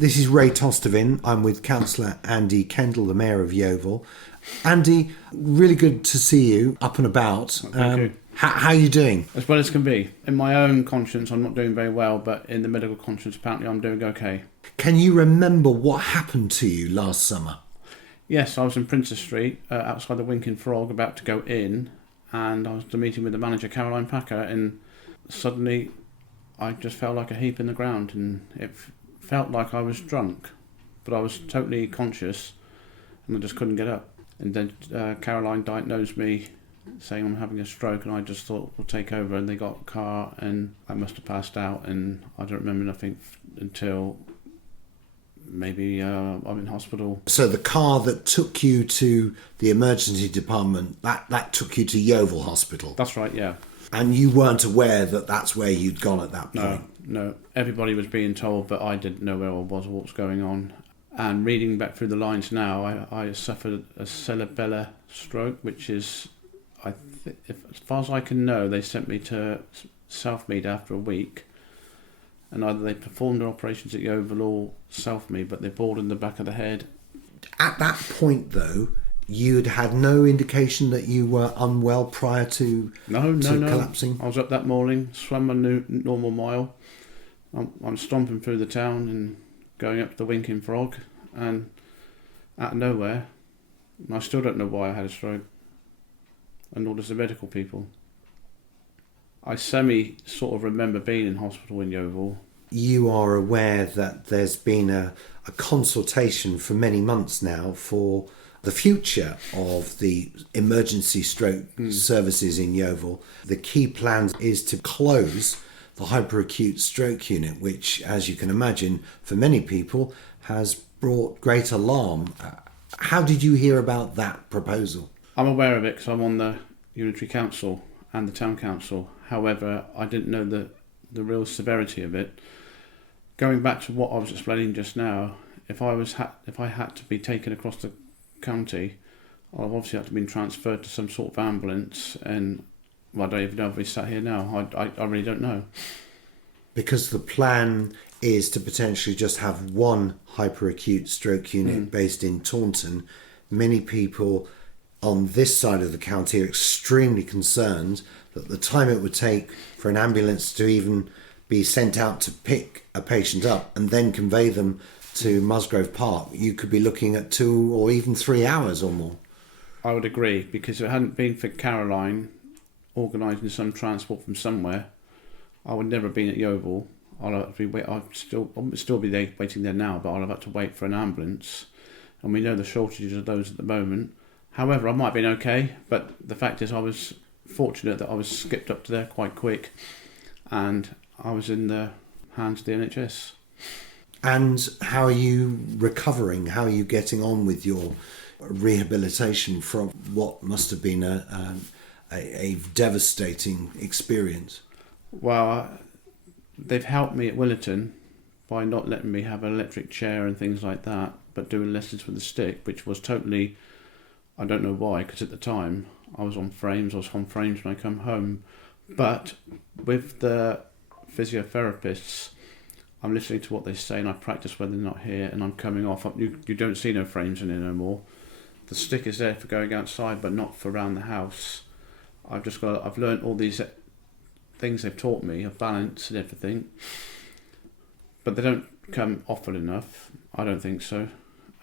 This is Ray TOSTEVIN. I'm with Councillor Andy Kendall, the Mayor of Yeovil. Andy, really good to see you up and about. Thank you. How are you doing? As well as can be. In my own conscience, I'm not doing very well, but in the medical conscience, apparently I'm doing okay. Can you remember what happened to you last summer? Yes, I was in Princess Street, outside the Winking Frog, about to go in, and I was at a meeting with the manager, Caroline Packer, and suddenly I just felt like a heap in the ground, and it felt like I was drunk, but I was totally conscious, and I just couldn't get up. And then Caroline diagnosed me, saying I'm having a stroke, and I just thought we'll take over, and they got a car, and I must have passed out, and I don't remember nothing until maybe I'm in hospital. So the car that took you to the emergency department, that took you to Yeovil Hospital? That's right, yeah. And you weren't aware that that's where you'd gone at that point? No. Everybody was being told, but I didn't know where I was or what was going on. And reading back through the lines now, I suffered a cerebellar stroke, which is, as far as I can know, they sent me to Southmead after a week. And either they performed their operations at Yeovil or Southmead, but they bored in the back of the head. At that point, though, you'd had no indication that you were unwell prior to collapsing? I was up that morning, swam my normal mile. I'm stomping through the town and going up to the Winking Frog, and out of nowhere, and I still don't know why I had a stroke, and nor does the medical people. I sort of remember being in hospital in Yeovil. You are aware that there's been a consultation for many months now for the future of the emergency stroke services in Yeovil. The key plan is to close the hyperacute stroke unit, which, as you can imagine, for many people has brought great alarm. How did you hear about that proposal? I'm aware of it because I'm on the Unitary Council and the Town Council. However, I didn't know the real severity of it. Going back to what I was explaining just now, if I had to be taken across the county, I've obviously had to be transferred to some sort of ambulance, and I don't even know if we sat here now. I really don't know. Because the plan is to potentially just have one hyperacute stroke unit based in Taunton. Many people on this side of the county are extremely concerned that the time it would take for an ambulance to even be sent out to pick a patient up and then convey them to Musgrove Park, you could be looking at 2 or even 3 hours or more. I would agree, because if it hadn't been for Caroline organising some transport from somewhere, I would never have been at Yeovil. I'd still be there, waiting there now, but I'd have had to wait for an ambulance, and we know the shortages of those at the moment. However, I might have been okay, but the fact is I was fortunate that I was skipped up to there quite quick, and I was in the hands of the NHS. And how are you recovering? How are you getting on with your rehabilitation from what must have been a devastating experience? Well, they've helped me at Willerton by not letting me have an electric chair and things like that, but doing lessons with the stick, which was totally, I don't know why, because at the time I was on frames when I come home. But with the physiotherapists, I'm listening to what they say, and I practice when they're not here, and I'm coming off. You don't see no frames in it no more. The stick is there for going outside, but not for around the house. I've learned all these things they've taught me of balance and everything, but they don't come often enough. I don't think so,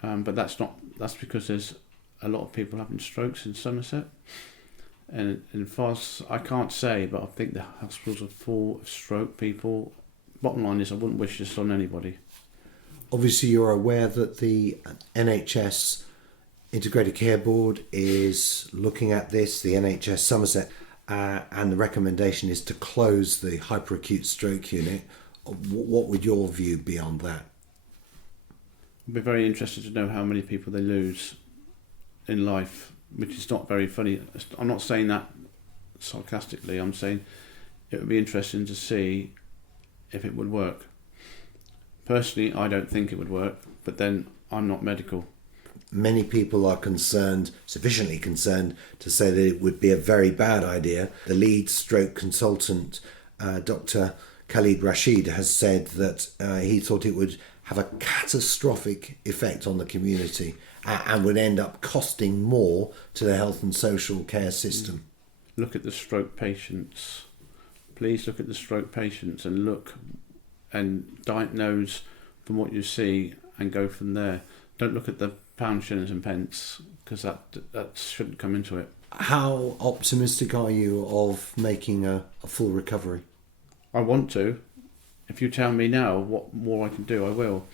but that's because there's a lot of people having strokes in Somerset, and as far as I can't say, but I think the hospitals are full of stroke people. Bottom line is, I wouldn't wish this on anybody. Obviously, you're aware that the NHS Integrated Care Board is looking at this, the NHS Somerset, and the recommendation is to close the hyperacute stroke unit. What would your view be on that? I'd be very interested to know how many people they lose in life, which is not very funny. I'm not saying that sarcastically. I'm saying it would be interesting to see if it would work. Personally, I don't think it would work, but then I'm not medical. Many people are sufficiently concerned to say that it would be a very bad idea. The lead stroke consultant, Dr. Khalid Rashid, has said that he thought it would have a catastrophic effect on the community and would end up costing more to the health and social care system. Look at the stroke patients. Please look at the stroke patients and look and diagnose from what you see and go from there. Don't look at the pounds, shillings and pence, because that shouldn't come into it. How optimistic are you of making a full recovery? I want to. If you tell me now what more I can do, I will.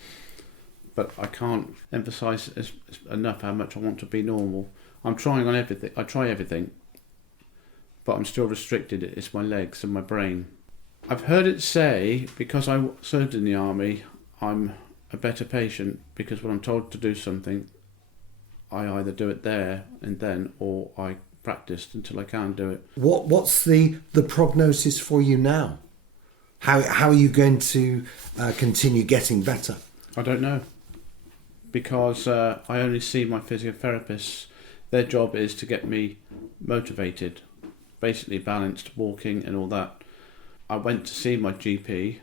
But I can't emphasise enough how much I want to be normal. I'm trying on everything. I try everything. But I'm still restricted. It's my legs and my brain. I've heard it say, because I served in the army, I'm a better patient because when I'm told to do something, I either do it there and then, or I practiced until I can do it. What's the prognosis for you now? How are you going to continue getting better? I don't know, because I only see my physiotherapists. Their job is to get me motivated, basically balanced, walking and all that. I went to see my GP,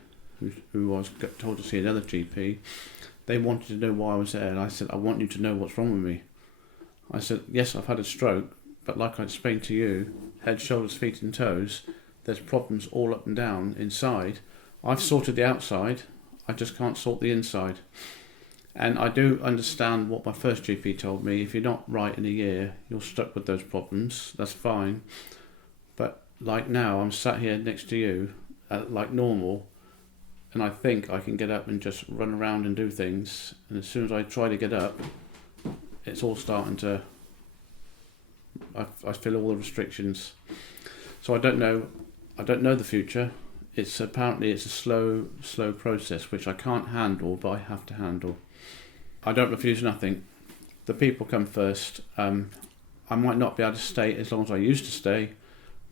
who I was told to see another GP. They wanted to know why I was there, and I said, I want you to know what's wrong with me. I said, yes, I've had a stroke, but like I explained to you, head, shoulders, feet and toes, there's problems all up and down inside. I've sorted the outside, I just can't sort the inside. And I do understand what my first GP told me. If you're not right in a year, you're stuck with those problems. That's fine. But like now, I'm sat here next to you, like normal, and I think I can get up and just run around and do things. And as soon as I try to get up, it's all starting to... I feel all the restrictions. So I don't know the future. Apparently it's a slow process which I can't handle, but I have to handle. I don't refuse nothing. The people come first. I might not be able to stay as long as I used to stay,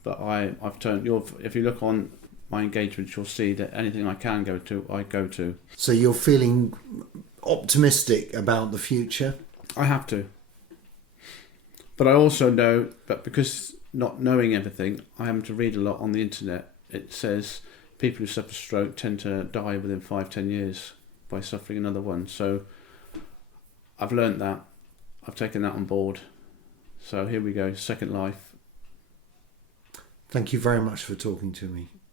but I've turned. If you look on my engagements, you'll see that anything I can go to, I go to. So you're feeling optimistic about the future? I have to. But I also know, but because not knowing everything, I am to read a lot on the internet. It says people who suffer stroke tend to die within 5-10 years by suffering another one. So I've learnt that. I've taken that on board. So here we go, second life. Thank you very much for talking to me.